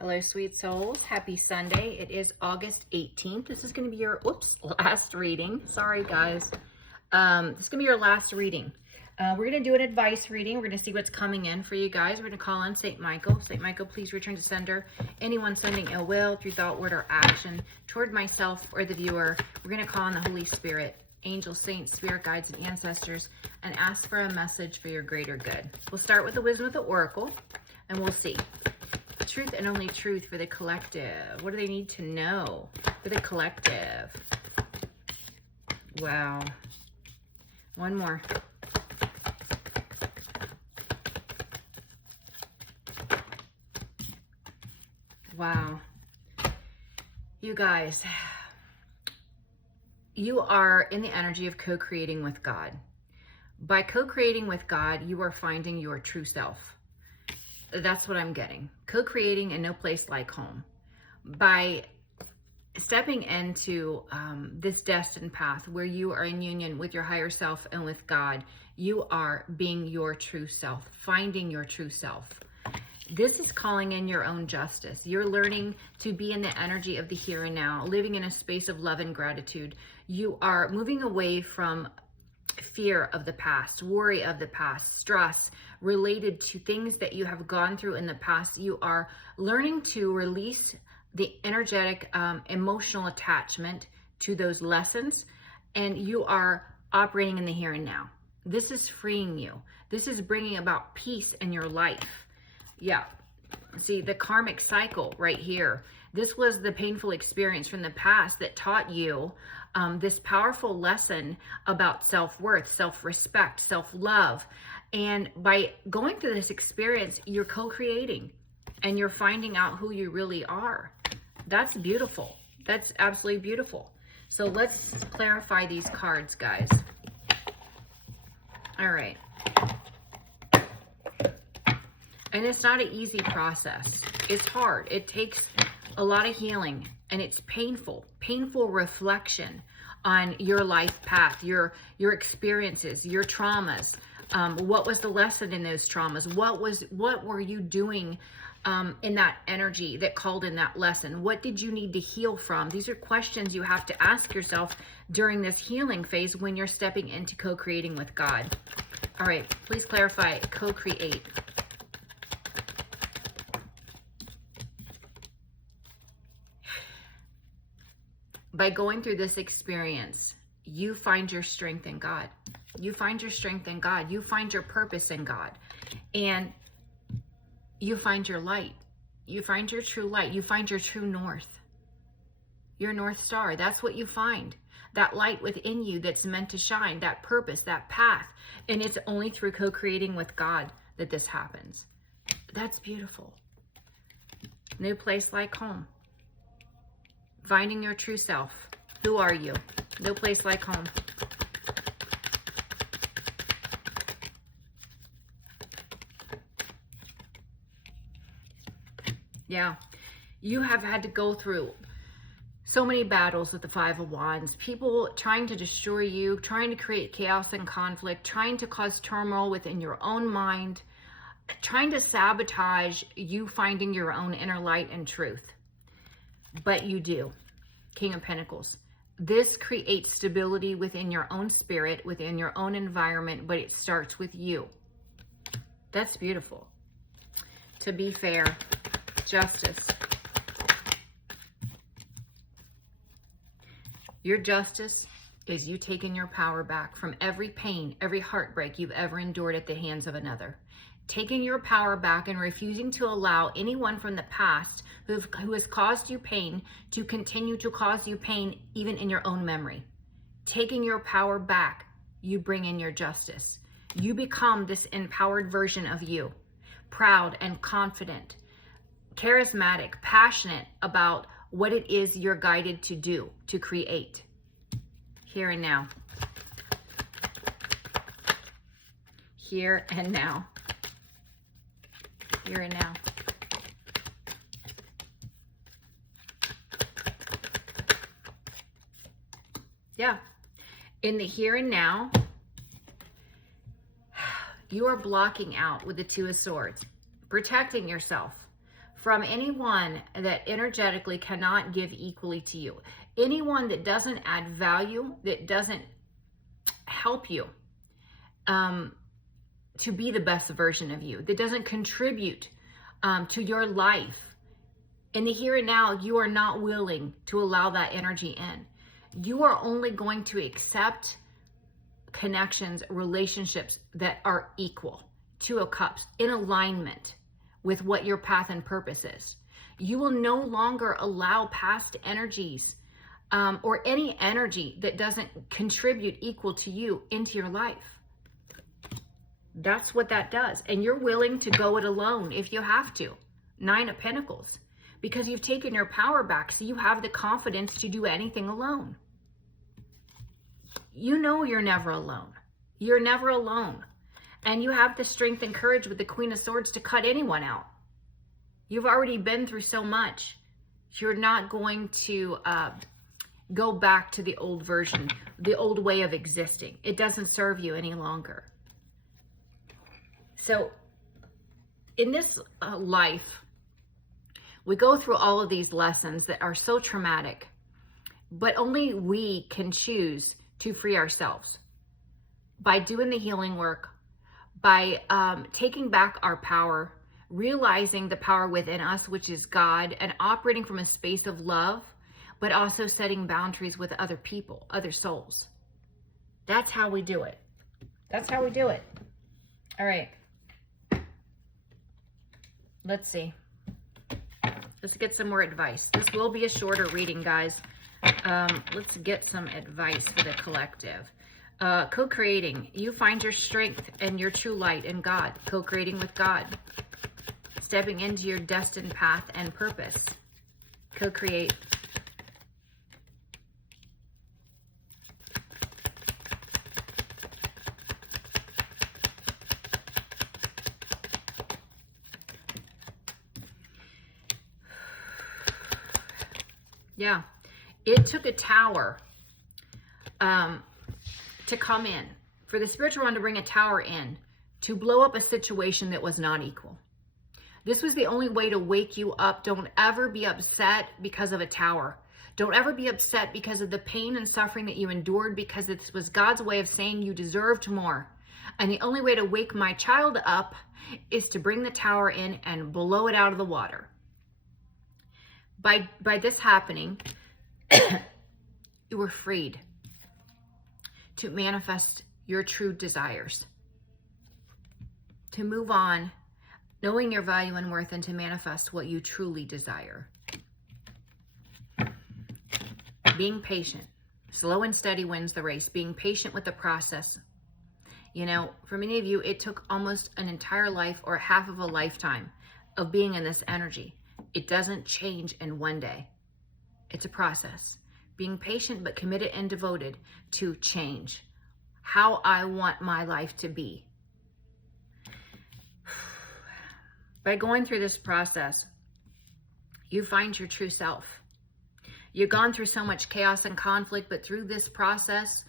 Hello, sweet souls. Happy Sunday. It is August 18th. This is going to be your, last reading. Sorry, guys. This is going to be your last reading. We're going to do an advice reading. We're going to see what's coming in for you guys. We're going to call on St. Michael. St. Michael, please return to sender. Anyone sending ill will through thought, word, or action toward myself or the viewer, we're going to call on the Holy Spirit, angels, saints, spirit guides, and ancestors, and ask for a message for your greater good. We'll start with the wisdom of the oracle, and we'll see. Truth and only truth for the collective. What do they need to know for the collective? Wow. One more. Wow. You guys, you are in the energy of co-creating with God. By co-creating with God, you are finding your true self. That's what I'm getting. Co-creating in no place like home. By stepping into this destined path where you are in union with your higher self and with God, you are being your true self, finding your true self. This is calling in your own justice. You're learning to be in the energy of the here and now, living in a space of love and gratitude. You are moving away from fear of the past, worry of the past, stress related to things that you have gone through in the past. You are learning to release the energetic, emotional attachment to those lessons, and you are operating in the here and now. This is freeing you. This is bringing about peace in your life. Yeah. See, the karmic cycle right here. This was the painful experience from the past that taught you this powerful lesson about self-worth, self-respect, self-love. And by going through this experience, you're co-creating and you're finding out who you really are. That's beautiful. That's absolutely beautiful. So let's clarify these cards, guys. All right. And it's not an easy process. It's hard. It takes a lot of healing, and it's painful reflection on your life path, your experiences, your traumas. What was the lesson in those traumas? What were you doing in that energy that called in that lesson? What did you need to heal from? These are questions you have to ask yourself during this healing phase when you're stepping into co-creating with God. All right, please clarify co-create. By going through this experience, you find your strength in God. You find your strength in God. You find your purpose in God. And you find your light. You find your true light. You find your true north. Your North Star. That's what you find. That light within you that's meant to shine. That purpose, that path. And it's only through co-creating with God that this happens. That's beautiful. No place like home. Finding your true self. Who are you? No place like home. Yeah, you have had to go through so many battles with the Five of Wands. People trying to destroy you, trying to create chaos and conflict, trying to cause turmoil within your own mind, trying to sabotage you finding your own inner light and truth. But you do. King of Pentacles. This creates stability within your own spirit, within your own environment, but it starts with you. That's beautiful. To be fair, justice. Your justice is you taking your power back from every pain, every heartbreak you've ever endured at the hands of another. Taking your power back and refusing to allow anyone from the past who has caused you pain to continue to cause you pain even in your own memory. Taking your power back, you bring in your justice. You become this empowered version of you, proud and confident, charismatic, passionate about what it is you're guided to do, to create. Here and now. Here and now. Here and now. Yeah. In the here and now, you are blocking out with the Two of Swords, protecting yourself from anyone that energetically cannot give equally to you. Anyone that doesn't add value, that doesn't help you to be the best version of you, that doesn't contribute to your life. In the here and now, you are not willing to allow that energy in. You are only going to accept connections, relationships that are equal, Two of Cups, in alignment with what your path and purpose is. You will no longer allow past energies or any energy that doesn't contribute equal to you into your life. That's what that does. And you're willing to go it alone if you have to. 9 of Pentacles. Because you've taken your power back, so you have the confidence to do anything alone. You know you're never alone. You're never alone. And you have the strength and courage with the Queen of Swords to cut anyone out. You've already been through so much. You're not going to go back to the old version, the old way of existing. It doesn't serve you any longer. So in this life, we go through all of these lessons that are so traumatic, but only we can choose to free ourselves by doing the healing work, by taking back our power, realizing the power within us, which is God, and operating from a space of love, but also setting boundaries with other people, other souls. That's how we do it. That's how we do it. All right. Let's see. Let's get some more advice. This will be a shorter reading, guys. Let's get some advice for the collective. Co-creating. You find your strength and your true light in God. Co-creating with God. Stepping into your destined path and purpose. Co-create. Yeah, it took a tower to come in, for the spiritual one to bring a tower in, to blow up a situation that was not equal. This was the only way to wake you up. Don't ever be upset because of a tower. Don't ever be upset because of the pain and suffering that you endured, because it was God's way of saying you deserved more. And the only way to wake my child up is to bring the tower in and blow it out of the water. By this happening, you were freed to manifest your true desires, to move on, knowing your value and worth, and to manifest what you truly desire. Being patient. Slow and steady wins the race. Being patient with the process. You know, for many of you, it took almost an entire life or half of a lifetime of being in this energy. It doesn't change in one day. It's a process. Being patient but committed and devoted to change how I want my life to be. By going through this process, you find your true self. You've gone through so much chaos and conflict, but through this process,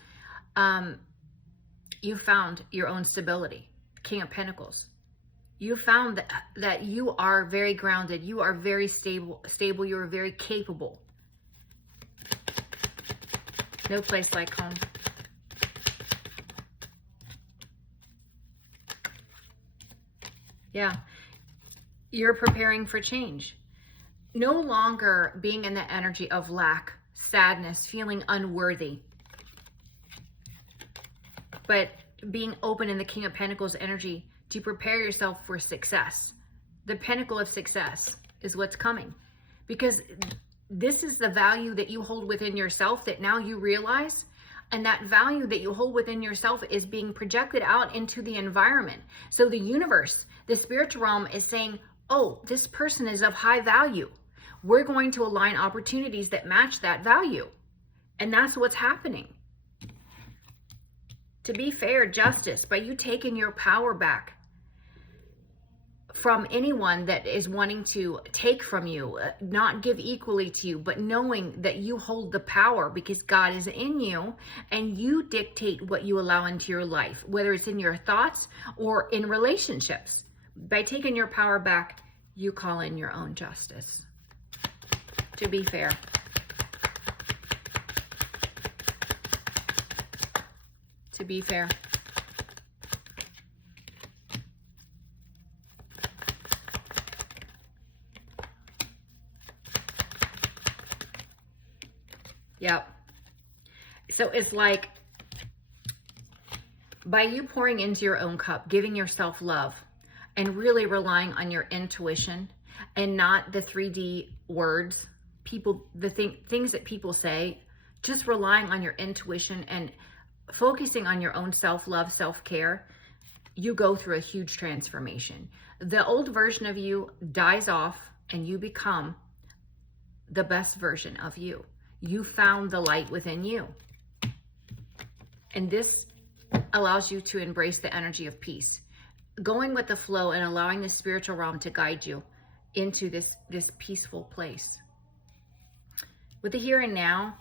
you found your own stability. King of Pentacles. You found that you are very grounded. You are very stable. You are very capable. No place like home. Yeah. You're preparing for change. No longer being in the energy of lack, sadness, feeling unworthy, but being open in the King of Pentacles energy to prepare yourself for success. The pinnacle of success is what's coming, because this is the value that you hold within yourself that now you realize, and that value that you hold within yourself is being projected out into the environment. So the universe, the spiritual realm, is saying, oh, this person is of high value. We're going to align opportunities that match that value. And that's what's happening. To be fair, justice, by you taking your power back from anyone that is wanting to take from you, not give equally to you, but knowing that you hold the power because God is in you and you dictate what you allow into your life, whether it's in your thoughts or in relationships. By taking your power back, you call in your own justice. To be fair. To be fair. Yep. So it's like, by you pouring into your own cup, giving yourself love, and really relying on your intuition and not the 3D words, things that people say, just relying on your intuition and focusing on your own self-love, self-care, you go through a huge transformation. The old version of you dies off and you become the best version of you. You found the light within you. And this allows you to embrace the energy of peace, going with the flow and allowing the spiritual realm to guide you into this peaceful place. With the here and now,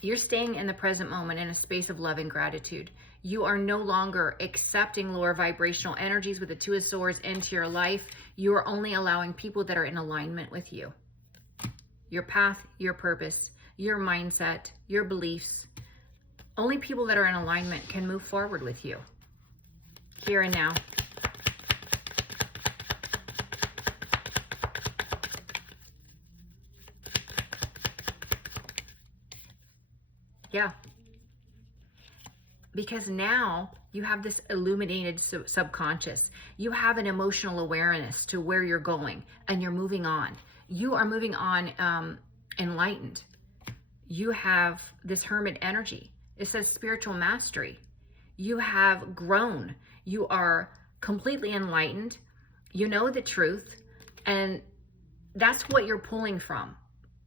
you're staying in the present moment in a space of love and gratitude. You are no longer accepting lower vibrational energies with the Two of Swords into your life. You are only allowing people that are in alignment with you. Your path, your purpose, your mindset, your beliefs. Only people that are in alignment can move forward with you. Here and now. Yeah. Because now you have this illuminated subconscious. You have an emotional awareness to where you're going and you're moving on. You are moving on enlightened. You have this hermit energy. It says spiritual mastery. You have grown. You are completely enlightened. You know the truth. And that's what you're pulling from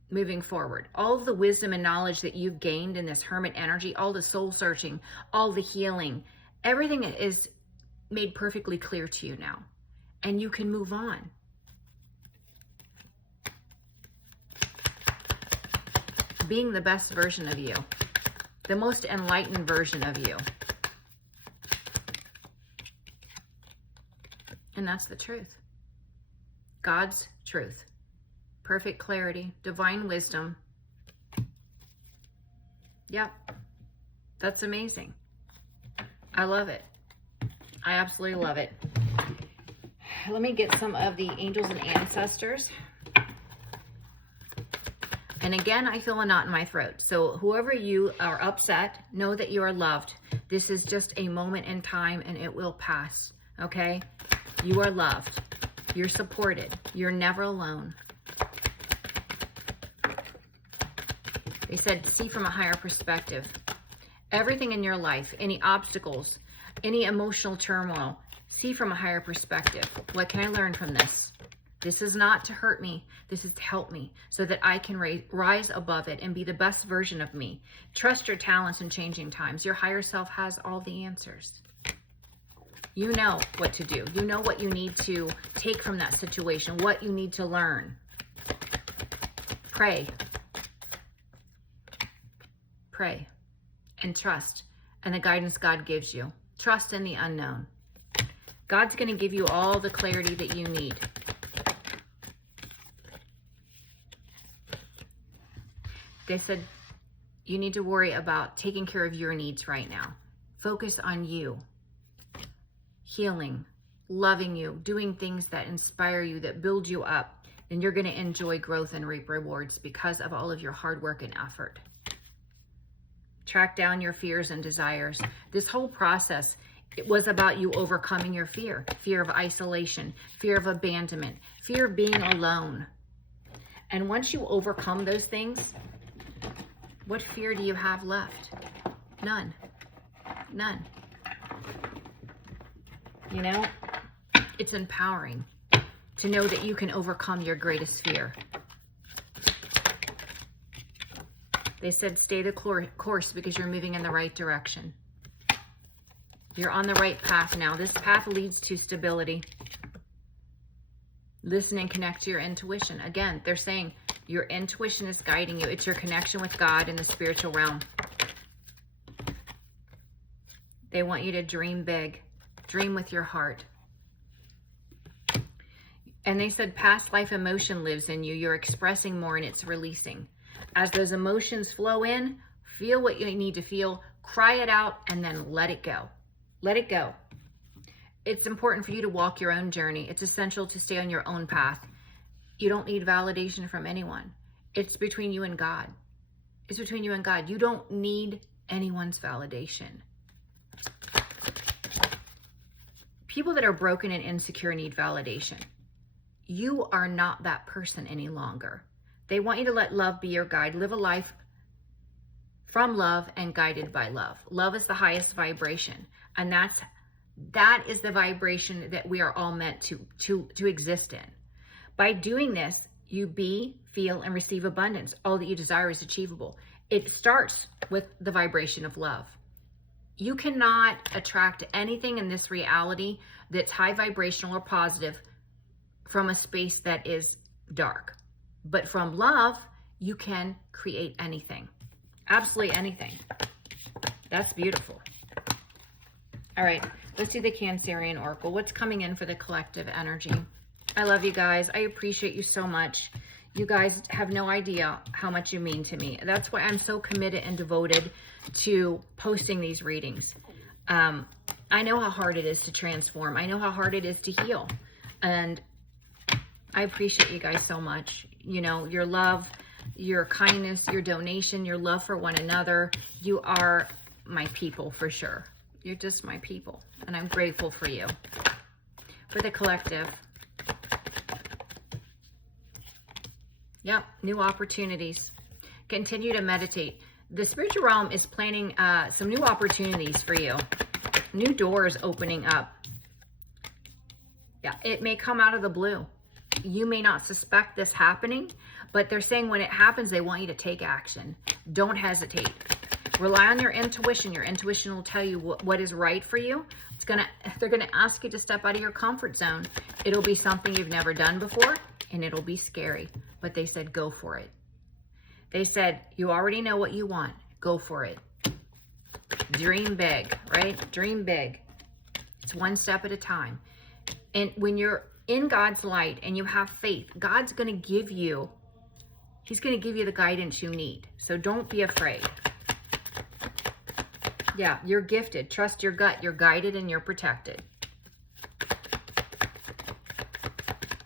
moving forward. All of the wisdom and knowledge that you've gained in this hermit energy, all the soul searching, all the healing, everything is made perfectly clear to you now. And you can move on. Being the best version of you. The most enlightened version of you. And that's the truth. God's truth. Perfect clarity, divine wisdom. Yep. That's amazing. I love it. I absolutely love it. Let me get some of the angels and ancestors. And again, I feel a knot in my throat. So whoever you are upset, know that you are loved. This is just a moment in time and it will pass. Okay? You are loved. You're supported. You're never alone. They said, see from a higher perspective. Everything in your life, any obstacles, any emotional turmoil, see from a higher perspective. What can I learn from this? This is not to hurt me. This is to help me so that I can rise above it and be the best version of me. Trust your talents in changing times. Your higher self has all the answers. You know what to do. You know what you need to take from that situation, what you need to learn. Pray. Pray and trust in the guidance God gives you. Trust in the unknown. God's going to give you all the clarity that you need. They said you need to worry about taking care of your needs right now. Focus on you. Healing, loving you, doing things that inspire you, that build you up. And you're going to enjoy growth and reap rewards because of all of your hard work and effort. Track down your fears and desires. This whole process, it was about you overcoming your fear. Fear of isolation, fear of abandonment, fear of being alone. And once you overcome those things, what fear do you have left? None. None. You know, it's empowering to know that you can overcome your greatest fear. They said stay the course because you're moving in the right direction. You're on the right path now. This path leads to stability. Listen and connect to your intuition. Again, they're saying your intuition is guiding you. It's your connection with God in the spiritual realm. They want you to dream big. Dream with your heart. And they said past life emotion lives in you. You're expressing more and it's releasing. As those emotions flow in, feel what you need to feel, cry it out, and then let it go. Let it go. It's important for you to walk your own journey. It's essential to stay on your own path. You don't need validation from anyone. It's between you and God. It's between you and God. You don't need anyone's validation. People that are broken and insecure need validation. You are not that person any longer. They want you to let love be your guide. Live a life from love and guided by love. Love is the highest vibration. And that is the vibration that we are all meant to exist in. By doing this, you be, feel, and receive abundance. All that you desire is achievable. It starts with the vibration of love. You cannot attract anything in this reality that's high vibrational or positive from a space that is dark. But from love, you can create anything. Absolutely anything. That's beautiful. All right, let's do the Cancerian Oracle. What's coming in for the collective energy? I love you guys. I appreciate you so much. You guys have no idea how much you mean to me. That's why I'm so committed and devoted to posting these readings. I know how hard it is to transform. I know how hard it is to heal. And I appreciate you guys so much. You know, your love, your kindness, your donation, your love for one another. You are my people for sure. You're just my people. And I'm grateful for you. For the collective. Yep, new opportunities. Continue to meditate. The spiritual realm is planning some new opportunities for you. New doors opening up. Yeah, it may come out of the blue. You may not suspect this happening, but they're saying when it happens, they want you to take action. Don't hesitate. Rely on your intuition. Your intuition will tell you what is right for you. They're gonna ask you to step out of your comfort zone. It'll be something you've never done before, and it'll be scary. But they said, go for it. They said, you already know what you want. Go for it. Dream big, right? Dream big. It's one step at a time. And when you're in God's light and you have faith, God's going to give you, He's going to give you the guidance you need. So don't be afraid. Yeah, you're gifted. Trust your gut. You're guided and you're protected.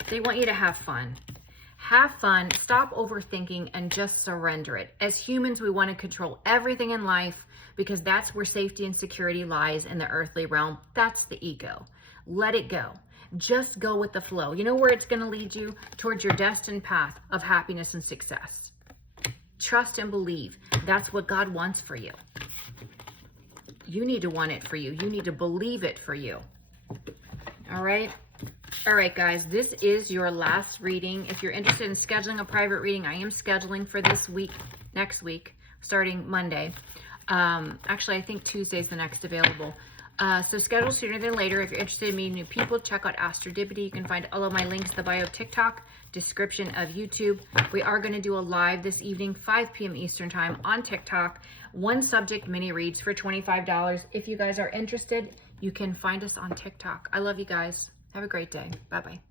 They want you to have fun. Have fun, stop overthinking, and just surrender it. As humans, we want to control everything in life because that's where safety and security lies in the earthly realm. That's the ego. Let it go. Just go with the flow. You know where it's going to lead you? Towards your destined path of happiness and success. Trust and believe. That's what God wants for you. You need to want it for you. You need to believe it for you. All right? All right, guys, this is your last reading. If you're interested in scheduling a private reading, I am scheduling for this week, next week, starting Monday. Actually, I think Tuesday's the next available. So schedule sooner than later. If you're interested in meeting new people, check out Astrodivity. You can find all of my links in the bio of TikTok, description of YouTube. We are going to do a live this evening, 5 p.m. Eastern time on TikTok. One subject mini reads for $25. If you guys are interested, you can find us on TikTok. I love you guys. Have a great day. Bye-bye.